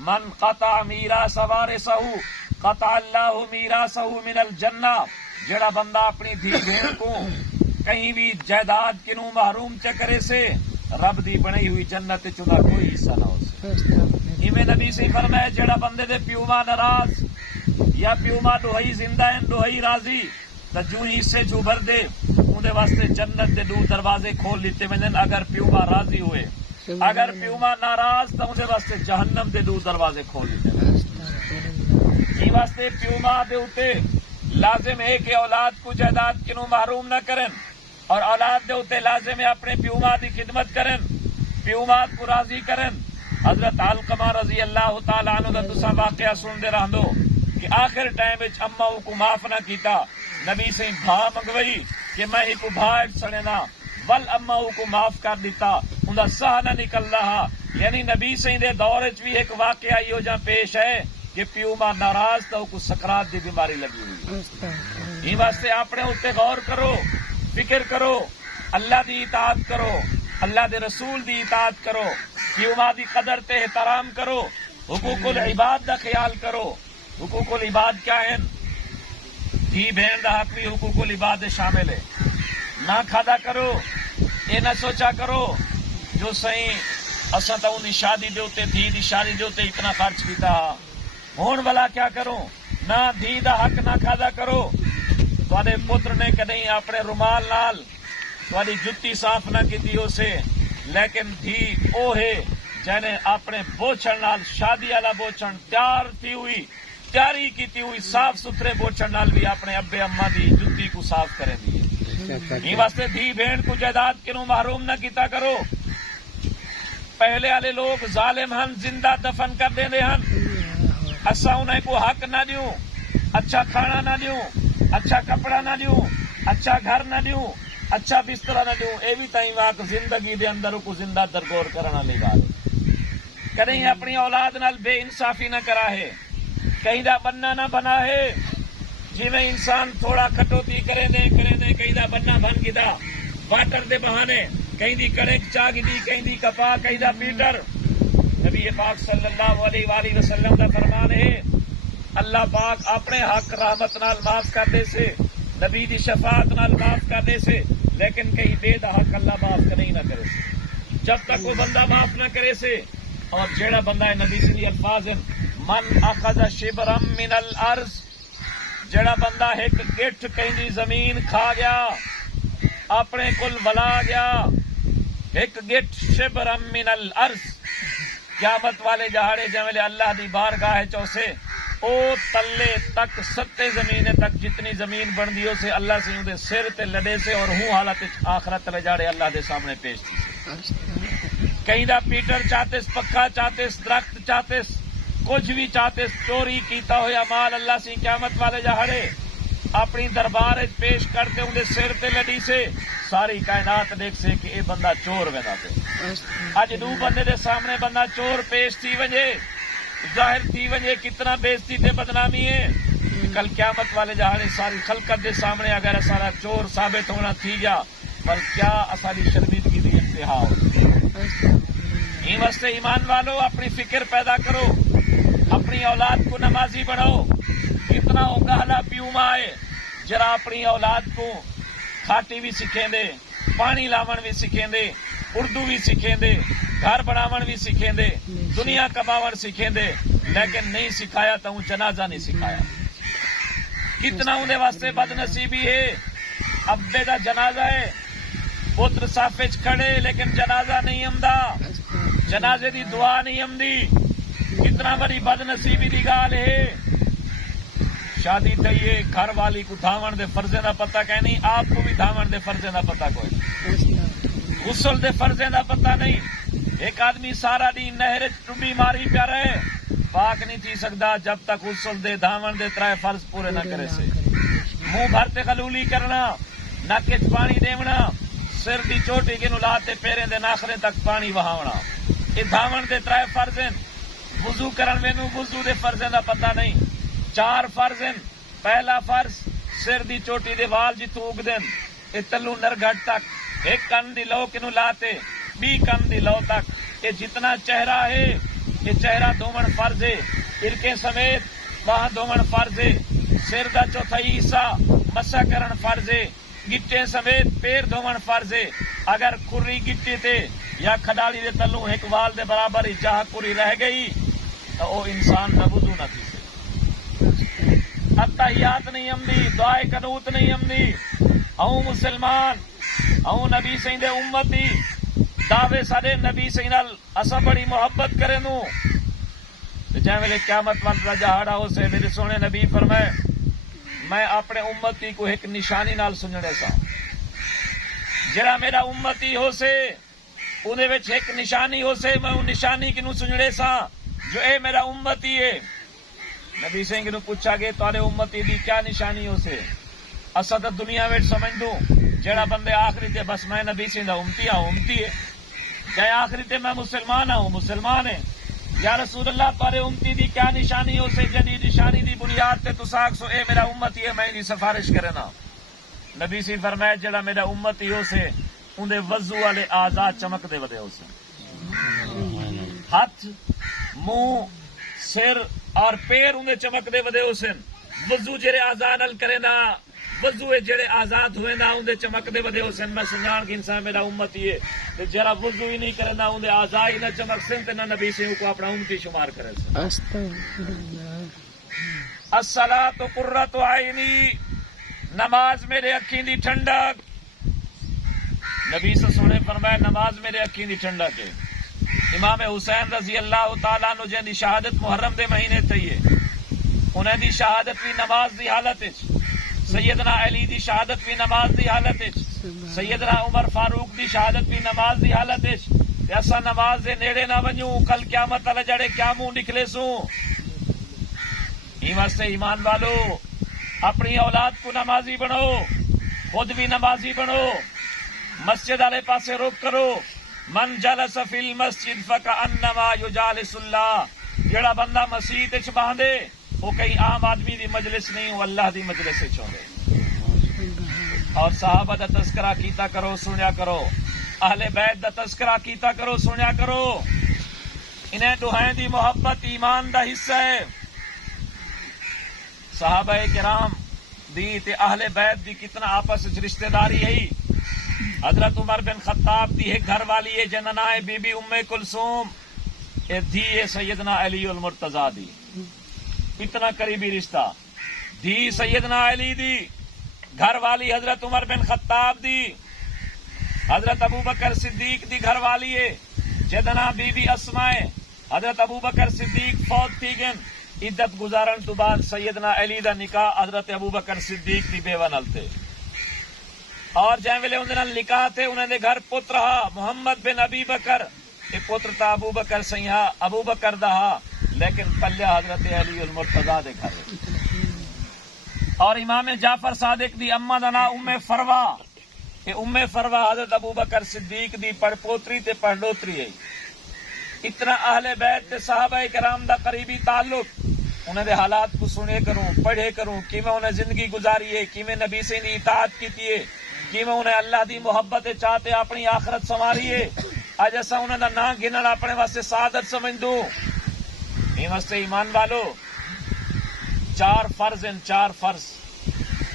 من قطع میراث وارثہ قطع اللہ میراثہ من الجنہ جڑا بندہ اپنی دھی بہن کو کہیں بھی جائیداد کنوں محروم چکرے سے رب دی بنائی ہوئی جنت چدا کوئی حصہ نہ ہو سکے میں نبی سے فرمائے جڑا بندے دے پیو ماں ناراض یا پیو ماں دوہی زندہ ہیں دوہی راضی تو جو ہی حصے جو بھر دے اندے واسطے جنت دے دو دروازے کھول لیتے وینن اگر پیو ماں راضی ہوئے اگر پیو ماں ناراض تو اندے واسطے جہنم دے دو دروازے کھول لیتے یہ واسطے پیو ماں دے اتے لازم ہے کہ اولاد کو جائیداد کنوں محروم نہ کرن اور اولاد دے اتے لازم ہے اپنے پیو ماں دی خدمت کرن پیو ماں کو راضی کرن حضرت علقمہ رضی اللہ تعالی عنہ دا تساں واقعہ سن دے رہندو کہ آخر ٹائم وچ اماں کو معاف نہ کیتا نبی سے بھا منگوئی کہ میں ہی کو بھا سڑنا ول اماں کو معاف کر دیتا اندا سہ نہ نکل رہا یعنی نبی سے دے دور وچ بھی ایک واقعہ یہ جا پیش ہے کہ پیو ماں ناراض تو کو سکرات دی بیماری لگی ہوئی یہ واسطے اپنے اوتے غور کرو فکر کرو اللہ دی اطاعت کرو اللہ دے رسول دی اطاعت کرو پیو ماں دی قدر تے احترام کرو حقوق العباد دا خیال کرو حقوق العباد کیا ہیں دھی بہن دا حق بھی حقوق العباد شامل ہے نہ کھادا کرو یہ نہ سوچا کرو جو صحیح اساں تو ان شادی دے اوتے دھی دی شادی دے اوتے اتنا خرچ کیتا ہون والا کیا کرو نہ دھی دا حق نہ کھادا کرو تواڈے پتر نے کدیں اپنے رومال نال تواڈی جُتی صاف نہ کیتی اسے لیکن دھی او ہے جنے اپنے بوچھن نال شادی والا بوچھن تیاری کیتی ہوئی صاف ستھرے بوچھن نال بھی اپنے ابے اماں دی جُتی کو صاف کرے دی یہ واسطے دھی بہن کو جائیداد کنوں محروم نہ کیتا کرو پہلے والے لوگ ظالم ہن زندہ دفن کر دیندے ہن اساں انہیں کو حق نہ دیوں اچھا کھانا نہ دیوں اچھا کپڑا نہ دیوں اچھا گھر نہ دیوں اچھا بستر نہ دیوں اے بھی تائیں واق زندگی دے اندر کو زندہ درگور کرنا لے گا کدیں اپنی اولاد نال بے انصافی نہ کرا ہے کہیں دا بننا نہ بنا ہے جی میں انسان تھوڑا کٹوتی کرے دے کہیں دا بننا بن گدا واٹر دے بہانے کہیں دی کڑک چاگ دی کہیں دی کپا کہیں دا پیٹر نبی پاک صلی اللہ علیہ وآلہ وسلم دا فرمان ہے اللہ پاک اپنے حق رحمت نال معاف کر دے سے نبی دی شفاعت نال معاف کر دے سے لیکن کہیں بے دا حق اللہ معاف کرے نہ کرے سے جب تک وہ بندہ معاف نہ کرے سے اور جیڑا بندہ ہے نبی سے الفاظ من اخذ شبرا من الارض جڑا بندہ ایک گٹھ کہیں دی زمین کھا گیا اپنے کل بلا گیا ایک گٹھ شبرا من الارض قیامت والے جہاڑے جملے اللہ دی بارگاہ چوسے او تلے تک ستے زمین تک جتنی زمین بن دیو سے اللہ سے اندے سر تے لڑے سے اور ہوں حالت آخرت لے جاڑے اللہ دے سامنے پیش تھی کہیں دا پیٹر چاہتس پکا چاہتس درخت چاہتس کچھ بھی چاہتس چوری کیتا ہویا مال اللہ سے قیامت والے جہاڑے اپنی دربار پیش کرتے اندے سر تے لڑی سے ساری کائنات دیکھ سے کہ اے بندہ چور بنا تے اج دو بندے دے سامنے بندہ چور پیش تھی وجے ظاہر تھی وجے کتنا بےزتی تے بدنامی ہے. کل قیامت والے جہاں ساری خلقت دے سامنے اگر سارا چور ثابت ہونا تھی گیا پر کیا اساری شرمندگی دی انتہا ہو. این واسطے ایمان والو اپنی فکر پیدا کرو, اپنی اولاد کو نمازی بناؤ. کتنا گہلا پیوما ہے جرا اپنی اولاد کو کھاٹی بھی سکھیں دے, پانی لاون بھی سکھیں دے, اردو بھی سکھیں دے, گھر بناون بھی سکھیں دے, دنیا کماون سکھیں دے, لیکن نہیں سکھایا تو جنازہ نہیں سکھایا. کتنا اندے واسطے بد نصیبی ہے. ابے دا جنازہ ہے, پتر صف وچ کھڑے لیکن جنازہ نہیں آمدا, جنازے دی دعا نہیں آمدی. کتنا بڑی بد نصیبی دی گال ہے. شادی تھئیے, گھر والی کو دھاون دے فرضیں دا پتہ کہ نہیں, آپ کو بھی دھاون دے فرضیں دا پتہ کوئی, غسل دے فرضیں دا پتہ نہیں. ایک آدمی سارا دن نہر ٹڈی ماری پیا رہے, پاک نہیں تھی سکتا جب تک غسل دے دھاون دے ترائے فرض پورے نہ کرے سے. منہ بھر تے غلولی کرنا, نک وچ پانی دیونا, سر دی چوٹی کے لاتے پیریں دے ناخرے تک پانی وہاونا, یہ دھاون دے ترائے فرض ہیں. وضو کرن مینوں وضو دے فرضیں دا پتہ نہیں. 4 فرض ہیں. پہلا فرض سر دی چوٹی دے وال جتوں اگدن اے تلو نرگھٹ تک, ایک کن دی لو کنو لاتے بی کن دی لو تک, یہ جتنا چہرہ ہے یہ چہرہ دھومن فرض ہے. ارکے سمیت باہ دھومن فرض ہے. سر دا چوتھائی حصہ مسا کرن فرض ہے. گٹے سمیت پیر دھومن فرض ہے. اگر کھری گٹی تے یا کھڈالی دے تلو ایک وال دے برابر ہی جہاں کھری رہ گئی تو وہ انسان نہ وضو نہ تھی. اتحیات نہیں آمدی, دعائے قنوت نہیں آمدی. ہوں مسلمان, ہوں نبی سائیں دے امتی, دعوے سارے نبی سائیں نال اسا بڑی محبت کرے نو. جائیں ویلے قیامت والا جہاڑا ہو سے میرے سونے نبی فرمائے میں اپنے امتی کو ایک نشانی نال سنجنے سا. جڑا میرا امتی ہو سے اندے وچ ایک نشانی ہو سے, میں ان نشانی کنو سنجنے سا جو اے میرا امتی ہے. نبی سنگھ نو پوچھا گے تارے امتی دی کیا نشانی ہو سے؟ اسا تو دنیا وچ سمجھ دوں جڑا بندے آخری تے بس میں نبی سنگھ دا امتی ہوں امتی ہے, کہ آخری تے میں مسلمان ہوں مسلمان ہے. یا رسول اللہ تارے امتی دی کیا نشانی ہو سے جدی نشانی دی بنیاد تے تساک سو اے میرا امتی ہے میں دی سفارش کرنا. نبی سی فرمائے جڑا میرا امتی ہو سے اندے وضو والے آزاد چمک دے ودے ہو سے, ہاتھ منہ سر اور پیر اندے چمک دے ودے ہو سے. وضو جڑے آزاد نال کرے نا, وضو جڑے آزاد ہوئے نا اندے چمک دے ودے ہو سے. میں سمجھان کہ انسان میرا امتی ہے, جڑا وضو ہی نہیں کرے نا اندے آزاد ہی نہ چمک سن تے نہ نبی سے کو اپنا امتی شمار کرے سن. الصلاۃ قرۃ عینی, نماز میرے اکھیں دی ٹھنڈک. نبی سے سنے فرمایا نماز میرے اکھیں دی ٹھنڈک ہے. امام حسین رضی اللہ تعالیٰ عنہ جن دی شہادت محرم دے مہینے تھئی, انہیں دی شہادت بھی نماز دی حالت وچ, سیدنا علی دی شہادت بھی نماز دی حالت وچ, سیدنا عمر فاروق دی شہادت بھی نماز دی حالت وچ. ایسا نماز دے نیڑے نہ ونجوں, کل قیامت والے جڑے کیا منہ نکلے سوں. واسطے ایمان والو اپنی اولاد کو نمازی بنو, خود بھی نمازی بنو, مسجد والے پاسے رخ کرو. من جلس فی المسجد فکأنما یجالس اللہ, جڑا بندہ مسجد وچ باندھے وہ کئی عام آدمی دی مجلس نہیں, وہ اللہ دی مجلس وچ ہوندے. اور صحابہ دا تذکرہ کیتا کرو سنیا کرو, اہل بیت دا تذکرہ کیتا کرو سنیا کرو. انہیں دعائیں دی محبت ایمان دا حصہ ہے. صحابہ کرام دی تے اہل بیت دی کتنا آپس وچ رشتہ داری ہے. حضرت عمر بن خطاب دی ایک گھر والی ہے جننا ہے بی بی ام کلثوم, اے دھی ہے سیدنا علی المرتضیٰ دی, اتنا قریبی رشتہ. دھی سیدنا علی دی, گھر والی حضرت عمر بن خطاب دی, حضرت ابو بکر صدیق دی گھر والی ہے جدنا بی بی اسماء. حضرت ابو بکر صدیق فوت تھی گن, عدت گزارن تو بعد سیدنا علی دا نکاح حضرت ابو بکر صدیق دی بیوہ نال تے. اور جائیں ویلے انہوں نے نکاح تے انہوں نے گھر پتر رہا محمد بن ابی بکر, یہ پتر تا ابو بکر سیہا ابو بکر دہا, لیکن پلیا حضرت علی المرتضیٰ دے گھر. اور امام جعفر صادق دی اما دا نام ام فروا, کہ ام فروا حضرت ابو بکر صدیق دی پڑپوتری تے پڑڈوتری ہے. اتنا اہل بیت تے صحابہ کرام دا قریبی تعلق. انہوں نے حالات کو سنے کروں پڑھے کروں کیویں انہیں زندگی گزاری ہے, کیویں نبی سے اطاعت کیتی ہے, کیویں انہیں اللہ دی محبت چاہتے اپنی آخرت سنواری ہے. اج اساں انہاں دا نام گنن اپنے واسطے سعادت سمجھ دو. یہ واسطے ایمان والو 4 فرض ہیں, 4 فرض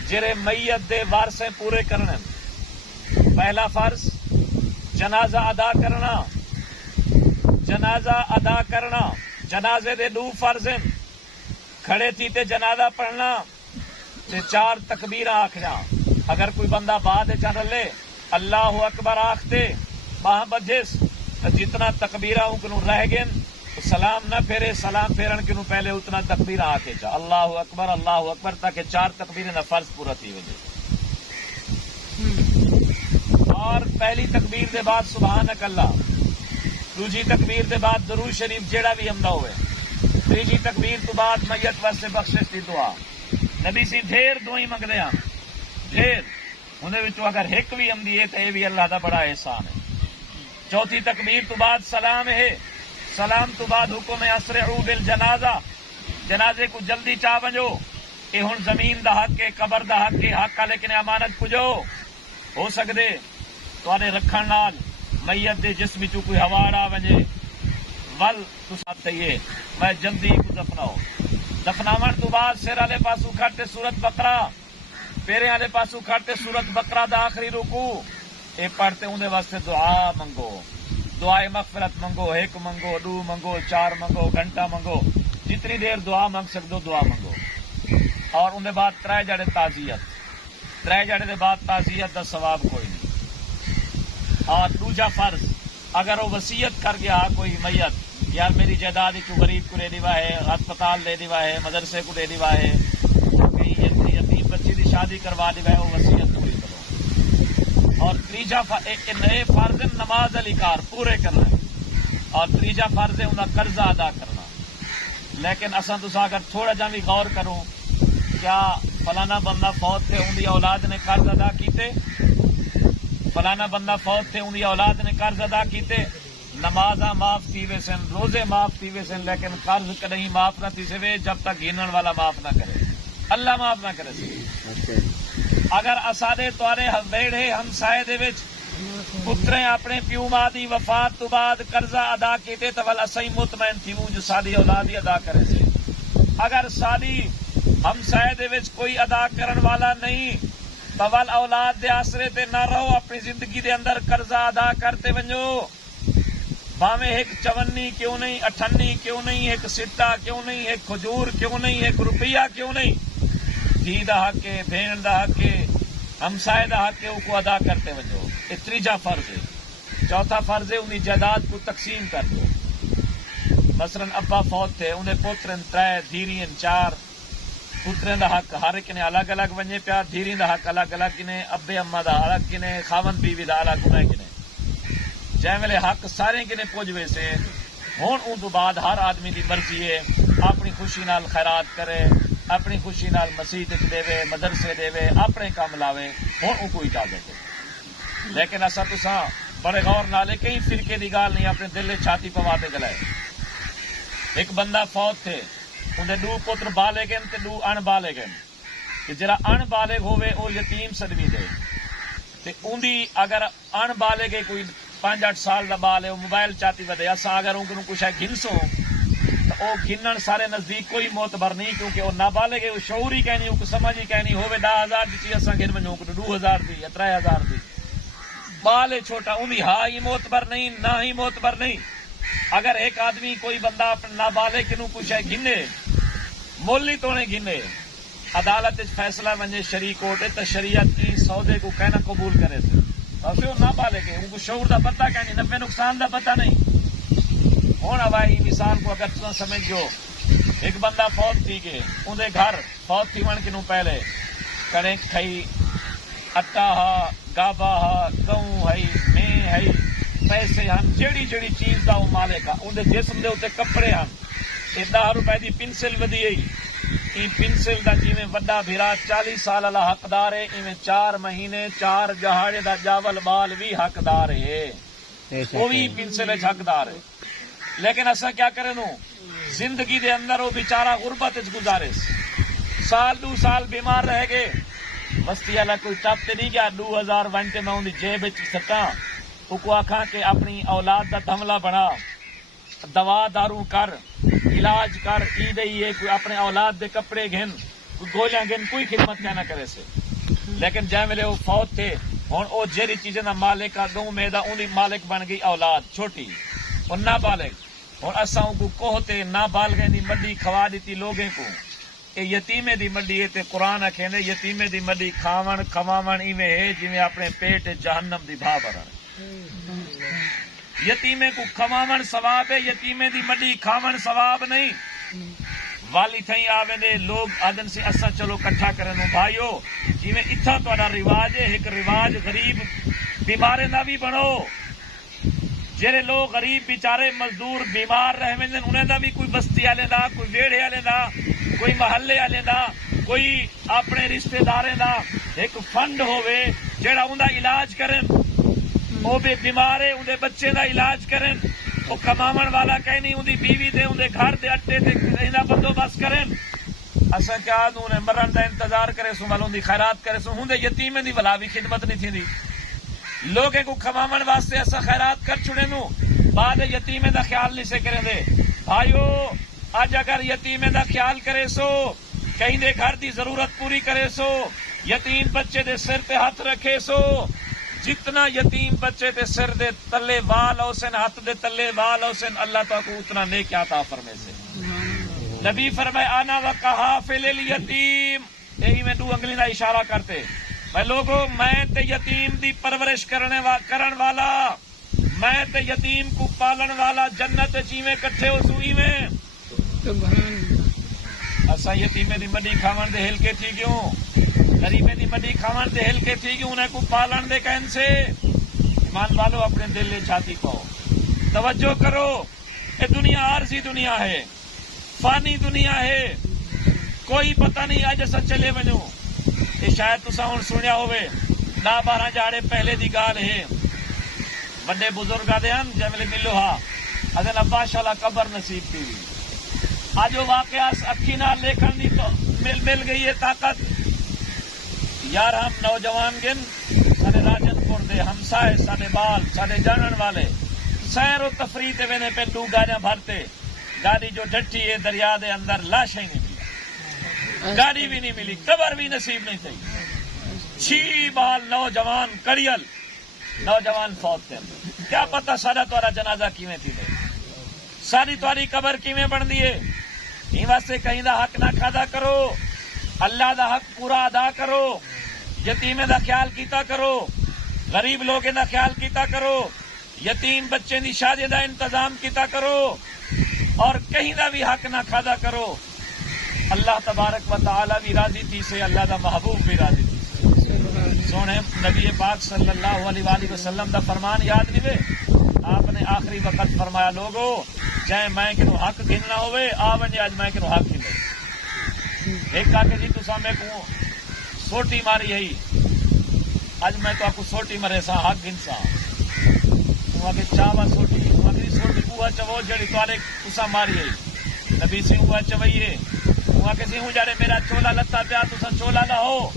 جڑے میت دے وارثے پورے کرنے. پہلا فرض جنازہ ادا کرنا. جنازہ ادا کرنا. جنازے دے 2 فرض ہیں. کھڑے تھی تے جنازہ پڑھنا تے 4 تکبیراں آکھنا. اگر کوئی بندہ بعد چل لے اللہ اکبر آختے باہ بجس جتنا تکبیراں کنو رہ گئے سلام نہ پھیرے, سلام پھیرن کنو پہلے اتنا تکبیراں آکے جا اللہ اکبر تاکہ 4 تکبیریں نہ فرض پورا تھی وجہ. اور پہلی تکبیر دے بعد سبحانک اللہ, دوسری تکبیر دے بعد درود شریف جیڑا بھی عمدہ ہوئے, تیجی تکبیر تو بعد میت واسطے بخشش دی دعا. نبی سی ڈھیر دعائیں منگدے ہاں ڈھیر, انہیں وچوں اگر ایک بھی عمدی ہے تو یہ بھی اللہ دا بڑا احسان ہے. چوتھی تکبیر تو بعد سلام ہے. سلام تو بعد حکم اسرعوا بالجنازہ, جنازے کو جلدی چاہ بنجو. یہ ہن زمین دا حق ہے, قبر دا حق ہے, حق لیکن امانت پجو ہو سکدے تواڈے رکھن نال میت دے جسم وچوں کوئی ہوا آ ونجے ول تساں تیے میں جلدی کو دفناؤ. دفناون تو بعد سر والے پاسو کھٹے سورت بقرہ, پیرے والے پاسو کھٹے سورت بقرہ دا آخری رکوع. یہ پڑھتے اندر واسطے دعا منگو, دعائے مغفرت منگو, 1 منگو, 2 منگو, 4 منگو, گھنٹہ منگو, جتنی دیر دعا منگ سکدو دعا منگو. اور اندر بعد 3 جڑے تعزیت, 3 جڑے دے بعد تعزیت دا ثواب کوئی نہیں. اور دوجا فرض اگر وہ وصیت کر گیا کوئی میت یار میری جائیداد کو غریب کو دے دیوا ہے, ہسپتال دے دیوا ہے, مدرسے کو دے دیوا ہے, کہیں یتیم بچی کی شادی کروا دیوا ہے, وہ وصیت پوری کرو. اور تیجا نئے فرض نماز علی کار پورے کرنا ہے. اور تیجا فرض ہے انہیں قرضہ ادا کرنا. لیکن اصل تسا اگر تھوڑا جا بھی غور کروں کیا فلانا بندہ فوت تھے ان کی اولاد نے قرض ادا کیتے, فلانا بندہ فوت تھے ان کی اولاد نے قرض ادا کیتے, نمازاں معاف تھی وے سن, روزے معاف تھی وے سن, لیکن قرض کدیں معاف نہ تھی سوے جب تک گنن والا معاف نہ کرے, اللہ معاف نہ کرے سی. اگر اسادے توارے ویڑے ہمسائے دے وچ پتریں اپنے پیو ماں دی وفات تو بعد قرضہ ادا کیتے تو ول اسیں مطمئن تھیوں جو ساری اولاد ہی ادا کرے سے. اگر ساری ہمسائے دے وچ کوئی ادا کرن والا نہیں تو ول اولاد دے آسرے تے نہ رہو, اپنی زندگی دے اندر قرضہ ادا کرتے ونجو. باویں 1 54 کیوں نہیں, 98 کیوں نہیں, 1 سٹا کیوں نہیں, 1 کھجور کیوں نہیں, 1 روپیہ کیوں نہیں, دھی دا حق ہے, بہن دا حق ہے, ہمسائے دا حق ہے, وہ کو ادا کرتے ونجو. یہ تیجا فرض ہے. چوتھا فرض ہے انہیں جائیداد کو تقسیم کر دو. مثلا ابا فوت تھے, انہیں پوترن 3, دھیرین 4, پوتریں دا حق ہر ایک نے الگ الگ ونجے پیا, دھیرین دا حق الگ الگ کنے, ابے اما دا الگ کنے, خاوند بیوی دا الگ انہیں کنے. جے ویلے حق سارے کنے پوجوے سے ہون ان تو بعد ہر آدمی دی مرضی ہے اپنی خوشی نال خیرات کرے, اپنی خوشی نال مسجد دے وے, مدرسے دے وے, اپنے کام لاوے, ہون ان کو اجازت ہے. لیکن ایسا تساں بڑے غور نالے کئی فرقے دی گال نہیں اپنے دل چھاتی پواتے گلائے. ایک بندہ فوت تھے, انہیں 2 پتر بالغ تے 2 ان بالغ ہیں. جڑا ان بالغ ہوئے وہ یتیم صدمی دے, تے اندی اگر ان بالغ کوئی 5-8 سال دا بال ہے, وہ موبائل چاہتی ودے, اساں اگر ان کو کچھ ہے گھنسو تو وہ گھنن سارے نزدیک کوئی معتبر نہیں, کیونکہ وہ نابالغ ہے, وہ شعور ہی کہنی, وہ سمجھ ہی کہنی ہوئے 10,000 دی چیز اساں گھن ونجو 2,000 دی یا 3,000 دی. بال ہے چھوٹا, اندی ہاں ہی معتبر نہیں نہ ہی معتبر نہیں. اگر ایک آدمی کوئی بندہ اپنے نابالغ کنو کچھ ہے گھنے, مولی تو نہیں گھنے, عدالت فیصلہ ونجے شریک ہوتے تو شریعت کی سودے کو کہنا قبول کرے سے, اور پھر وہ نابالغ ہے, ان کو شعور دا پتہ کہنی, نفع نقصان دا پتہ نہیں. ہوں ہوائی مثال کو اگر تم سمجھ جو, ایک بندہ فوت تھی کہ اندے گھر فوت تھی ون کنو پہلے کنک کھائی, اٹا ہا, گابا ہا, گہوں ہے, میں ہے, پیسے ہیں, جیڑی جیڑی چیز دا وہ مالک ہے, اندے جسم دے اتنے کپڑے ہیں, 10 روپے دی پنسل ودی, ای پنسل دا جیویں وڈا بھیرا 40 سال والا حقدار ہے، ایویں 4 مہینے 4 جہاڑے دا جاول بال بھی حقدار ہے، وہ بھی پنسل وچ حقدار ہے۔ لیکن اساں کیا کریں نو زندگی دے اندر وہ بیچارہ غربت وچ گزارے، سال 2 سال بیمار رہ گئے، بستی والا کوئی ٹپ تے نہیں گیا 2000 ونٹے میں اندی جیب وچ سٹاں، او کو آکھاں کہ اپنی اولاد دا دھملا بنا، دوا دارو کر، علاج کر، ای دئی ہے، کوئی اپنے اولاد دے کپڑے گھن، کوئی گولیاں گھن، کوئی خدمت کیا نہ کرے سے۔ لیکن جے ویلے وہ فوت تھے ہن او جیڑی چیزیں دا مالک آ گوں میں دا اونی مالک بن گئی اولاد چھوٹی، اور نابالغ۔ ہن اساں کو کوہتے نابالغیں دی مڈی کھوا دیتی لوگیں کو، اے یتیمے دی مڈی ہے تے قرآن آکھیندے یتیمے دی مڈی کھاون کھواون ایویں ہے جویں اپنے پیٹ جہنم دی بھا بھرن۔ یتیمے کو کھواون ثواب ہے، یتیمے دی مڈی کھاون ثواب نہیں۔ والی تھیں آوے دے لوگ آدن سے اساں چلو کٹھا کرنو بھائیو، جویں اتھا تہاڈا رواج ہے، ایک رواج غریب بیمارے دا بھی بنو، جڑے لوگ غریب بیچارے مزدور بیمار رہ ویندن انہاں دا بھی کوئی بستی والے دا، کوئی ویڑے والے دا، کوئی محلے والے دا، کوئی اپنے رشتہ دارے دا ایک فنڈ ہوے جڑا اوندا علاج کرن، وہ بھی بیمار ہے اندے بچے دا علاج کرن، وہ کماون والا کہیں نہیں اندی بیوی دے اندے گھر دے اٹے دے انہاں بندوبست کرن۔ اساں کیا انہیں مرن دا انتظار کرے سو والوں دی خیرات کرے سو، ہندے یتیمیں دی بلا بھی خدمت نہیں تھی، لوگیں کو کھماون واسطے اسا خیرات کر چھڑے نو، بعد یتیمے دا خیال نہیں سے کریں دے۔ بھائیو اج اگر یتیمے دا خیال کرے سو، کہیں دے گھر دی ضرورت پوری کرے سو، یتیم بچے دے سر تے ہاتھ رکھے سو، جتنا یتیم بچے دے سر دے تلے وال اوسن، ہاتھ دے تلے وال اوسن، اللہ تعالیٰ کو اتنا نیک عطا فرمے سے۔ نبی فرمائے انا وکحافل الیتیم، یہی میں 2 انگلی کا اشارہ کرتے، میں لوگوں میں تے یتیم دی پرورش کرن والا، میں تے یتیم کو پالن والا جنت چیویں کٹھے ہو سوئی میں۔ اساں یتیمے دی مڈی کھاون دے ہلکے تھی کیوں، غریبے دی مڈی کھاون دے ہلکے تھی کیوں، انہیں کو پالن دے کہن سے۔ ایمان والو اپنے دل لے چھاتی پاؤ، توجہ کرو، یہ دنیا عارضی دنیا ہے، فانی دنیا ہے، کوئی پتہ نہیں اج اساں چلے ونجو، یہ شاید تساں ہن سنیا ہوئے 10-12 جاڑے پہلے دی گال ہے، بڑے بزرگ آدھے ہیں جیسے ملو ہاں ادن ابا شالا قبر نصیب تھی، آج وہ واقعہ اکھی نال لیکھن دی تو مل گئی ہے طاقت۔ یار ہم نوجوان گن سارے راجن پور دے ہمسائے، سارے بال، سارے جانن والے سیر و تفریح تے وینے پہ 2 گاڑیاں بھرتے، گاڑی جو ڈٹھی ہے دریا دے اندر لاش ہی نہیں ملی، گاڑی بھی نہیں ملی، قبر بھی نصیب نہیں تھی، 6 بال نوجوان کڑیل نوجوان فوت تھے، کیا پتہ سارا تہاڈا جنازہ کیویں تھی دے، ساری تہاڈی قبر کیویں بن دی ہے۔ این واسطے کہیں دا حق نہ کھادا کرو، اللہ دا حق پورا ادا کرو، یتیمے دا خیال کیتا کرو، غریب لوگوں دا خیال کیتا کرو، یتیم بچے دی شادی دا انتظام کیتا کرو، اور کہیں دا بھی حق نہ کھادا کرو۔ اللہ تبارک و تعالی بھی راضی تھی سے، اللہ دا محبوب بھی راضی تھی سے۔ سونے نبی پاک صلی اللہ علیہ وآلہ وسلم دا فرمان یاد نہیں وے، آپ نے آخری وقت فرمایا لوگو چاہے میں کنو حق گننا ہوئے آون اج میں کنو حق گنے، ایک آ کے جی تساں میں کو سوٹی ماری ہے، اج میں تو آپ کو سوٹی مرے سا حق گنسا، وہاں کے چاوا سوٹی، وہاں کی سوٹی بوہا چو جڑی توارے تساں ماری ہے، نبی سی ہوا چوئیے، وہاں کے سی ہوں جڑے میرا چولا لتا پیا تساں چولا نہ ہو،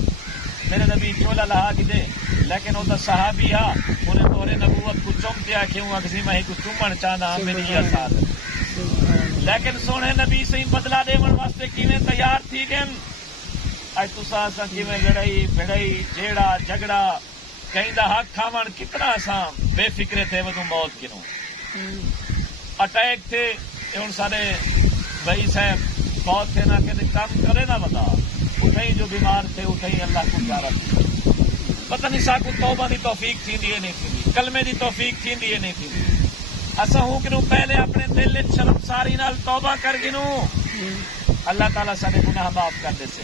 میرے نبی چولا لہا کی دے، لیکن وہ تو صحابی ہا انہیں تورے نبوت کو چومتے آکھے ہوں اگسی میں کو چومن چاہنا میری یہ ساتھ، لیکن سونے نبی سے بدلا دے من واسطے کیویں تیار تھی گن، اج تساں اساں کیویں لڑائی بھڑائی جیڑا جھگڑا کہیں دا حق کھاون کتنا اساں بے فکرے تھے ودوں موت کنوں اٹیک تھے، ہن سارے بھائی صاحب فوت تھے نہ کہ کام کرے نہ بتا، اٹھیں جو بیمار تھے اٹھیں اللہ کو پیارا تھی، پتہ نہیں سا کو توبہ دی توفیق تھی نہیں تھی، کلمے دی توفیق تھی نہیں تھی، اساں ہوں کنوں پہلے اپنے دل وچ شرمساری نال توبہ کر گنوں، اللہ تعالیٰ سارے گناہ معاف کر دے سے،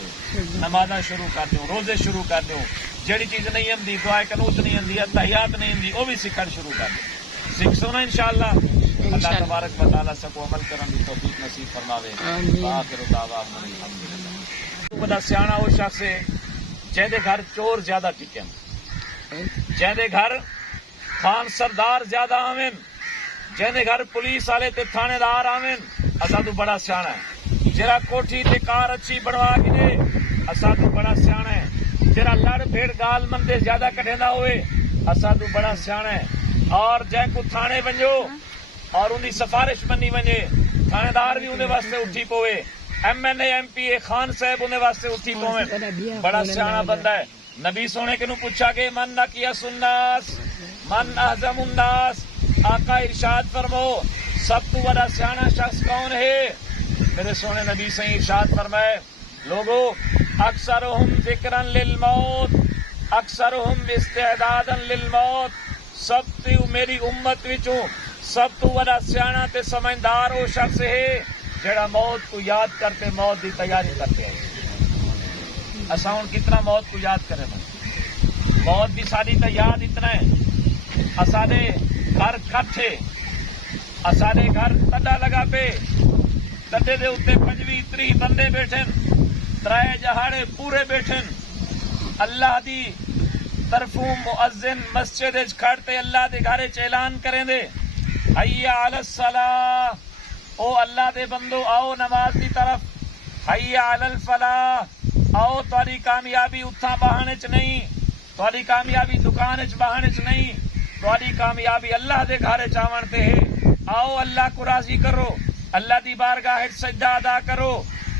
نمازاں شروع کر دیوں، روزے شروع کر دیوں، جڑی چیز نہیں آندی دعا قنوت نہیں آندی تحیات نہیں آندی وہ بھی سکھن شروع کر دے، سکھ سونا انشاءاللہ۔ اللہ تبارک و تعالیٰ سب کو عمل کرن دی توفیق نصیب فرماوے، آخر دعوانا الحمدللہ۔ بڑا سیاح وہ شخص ہے جہدے گھر چور زیادہ ٹکن، جہدے گھر خان سردار زیادہ آوین، جہدے گھر پولیس والے تے تھانے دار آوین، اساں تو بڑا سیاح ہے۔ جرا کوٹھی تے کار اچھی بنوا کے دے، اساں تو بڑا سیاح ہے۔ جرا لڑ بھیڑ گال مندے زیادہ کٹھیندا ہوئے، اساں تو بڑا سیاح ہے۔ اور جے کو تھانے ونجو اور ان کی سفارش منی ونجے، تھانے دار بھی انہیں واسطے اٹھی پوے، M N A M P A Khan صاحب انہیں واسطے اٹھی پوے، بڑا سیاح بندہ ہے۔ نبی سونے کے نو پوچھا کہ من نقیس الناس من اعظم الناس، آقا ارشاد فرمو سب تو بڑا سیاح شخص کون ہے؟ میرے سونے نبی سے ارشاد فرمائے لوگوں اکثرہم ذکرا للموت اکثرہم استعدادا للموت، سب تو میری امت وچوں سب تو بڑا سیاح تے سمجھدار وہ شخص ہے جڑا موت کو یاد کرتے موت کی تیاری کرتے ہیں۔ اساں ہن کتنا موت کو یاد کریں، موت بھی ساری تو یاد اتنا ہے۔ اساڑے گھر کٹھے، اساڑے گھر تڈا لگا پے، تڈے دے اتنے 25-30 بندے بیٹھن، 3 جہاڑے پورے بیٹھن، اللہ دی طرفوں مؤذن مسجد وچ کھڑتے اللہ دے گھر وچ اعلان کریں دے حی علی الصلاۃ، او اللہ دے بندو آؤ نماز دی طرف، حی علی الفلاح، آؤ تاری کامیابی اتھاں بہانے چ نہیں، تاری کامیابی دکان چ بہانے چ نہیں، تاری کامیابی اللہ دے گھر چ آون تے ہے، آؤ اللہ کو راضی کرو، اللہ دی بارگاہ وچ سجدہ ادا کرو،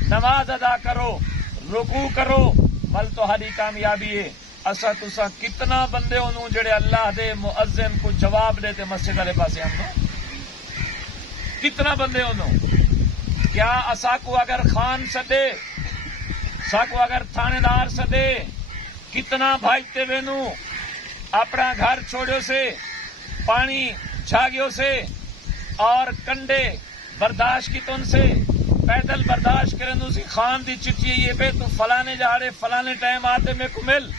نماز ادا کرو، رکوع کرو، بل تہاڈی کامیابی ہے۔ اسا تسا کتنا بندے انہوں جڑے اللہ دے مؤذن کو جواب دیتے مسجد والے پاسے ہم کتنا بندے انہوں؟ کیا اسا کو اگر خان سدے، اسا کو اگر تھانے دار سدے، کتنا بھاجتے وینو اپنا گھر چھوڑیو سے، پانی چھاگیو سے، اور کنڈے برداشت کی تن سے، پیدل برداشت کریں سی، خان دی چٹھی یہ پہ تو فلانے جہاڑے فلانے ٹائم آتے میں کو مل۔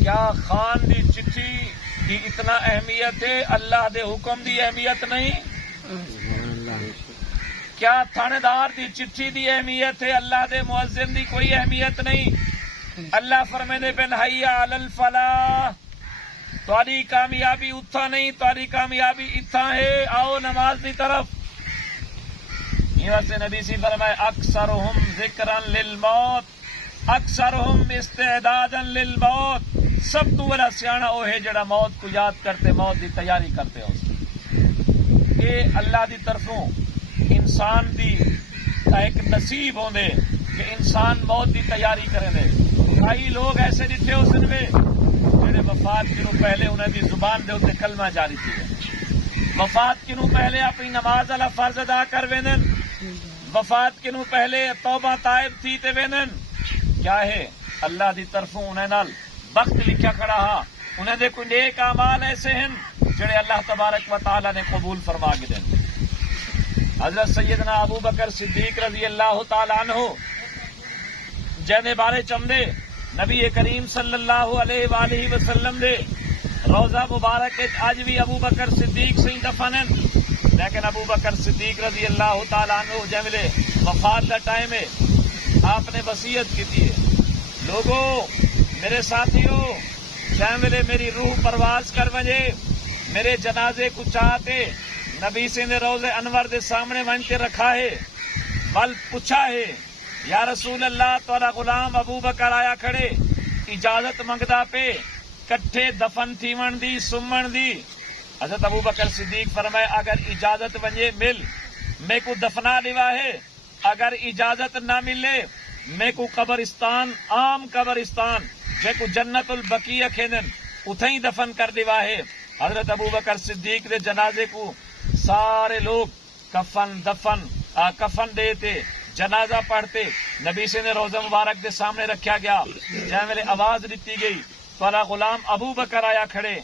کیا خان دی چٹھی کی اتنا اہمیت ہے؟ اللہ دے حکم دی اہمیت نہیں؟ کیا تھانے دار دی چٹھی دی اہمیت ہے؟ اللہ دے مؤذن دی کوئی اہمیت نہیں؟ اللہ فرمیندے پن حی علی الفلاح، تہاڈی کامیابی اتھا نہیں، تہاڈی کامیابی اتھا ہے، آؤ نماز دی طرف۔ یہ واسطے نبی سی فرمائے اکثرہم ذکرا للموت اکثرہم استعدادا للموت، سب تو بڑا سیاح وہ ہے جڑا موت کو یاد کرتے موت دی تیاری کرتے ہو۔ یہ اللہ دی طرفوں انسان دی ایک نصیب ہوندے کہ انسان موت دی تیاری کرے دے۔ کئی لوگ ایسے ڈٹھے ہو سن میں جڑے وفات کنوں پہلے انہیں دی زبان دے ہوتے کلمہ جاری تھی، وفات کنوں پہلے اپنی نماز والا فرض ادا کر وینن، وفات کنوں پہلے توبہ تائب تھی تے وینن۔ کیا ہے؟ اللہ دی طرفوں انہیں نال وقت لکھا کھڑا ہا، انہیں دے کوئی نیک اعمال ایسے ہیں جڑے اللہ تبارک و تعالی نے قبول فرما کے دیں۔ حضرت سیدنا ابو بکر صدیق رضی اللہ تعالی عنہ جہدے بارے چمدے نبی کریم صلی اللہ علیہ وآلہ وسلم دے روزہ مبارک اج بھی ابو بکر صدیق سے دفن ہیں، لیکن ابو بکر صدیق رضی اللہ تعالی عنہ جملے وفات کا ٹائم ہے آپ نے وصیت کی ہے، لوگوں میرے ساتھیوں جملے میری روح پرواز کر وجے میرے جنازے کو چاہتے نبی سے نے روزے انور دے سامنے ونچے رکھا ہے، بل پوچھا ہے یا رسول اللہ تورا غلام ابو بکر آیا کھڑے اجازت منگدا پہ کٹھے دفن تھیون دی سمن دی۔ حضرت ابو بکر صدیق فرمائے اگر اجازت ونجے مل میں کو دفنا دیوا ہے، اگر اجازت نہ ملے میں کو قبرستان عام قبرستان جے کو جنت البقیع کھینن اتھیں ہی دفن کر دیوا ہے۔ حضرت ابو بکر صدیق دے جنازے کو سارے لوگ کفن دیتے جنازہ پڑھتے، نبی سے نے روزہ مبارک دے سامنے رکھا گیا، جہاں میرے آواز دیتی گئی تھوڑا غلام ابو بکر آیا کھڑے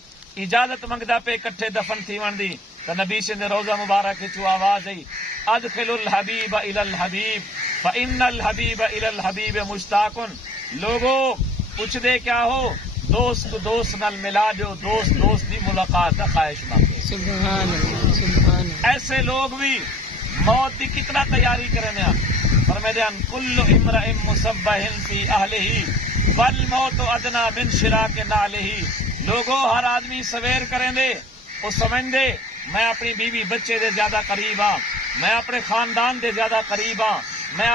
اجازت منگدا پہ کٹھے دفن تھیون دی، تو نبی سے نے روزہ مبارک چو آواز آئی ادخل الحبیب الی الحبیب فإن الحبیب الی الحبیب مشتاق۔ لوگوں پوچھ دے کیا ہو، دوست کو دوست نال ملا دو، دوست دوست دی ملاقات کا خواہش مند۔ سبحان اللہ، سبحان اللہ۔ ایسے لوگ بھی موت کی کتنا تیاری کرنے ہیں۔ فرماتے ہیں کل امرئ مصبح فی اہلہ والموت ادنا من شراک نعلہ. لوگوں ہر آدمی سویر کریں دے وہ سمجھ دے میں اپنی بیوی بچے دے زیادہ قریب ہاں, میں اپنے خاندان دے زیادہ قریب ہاں, میں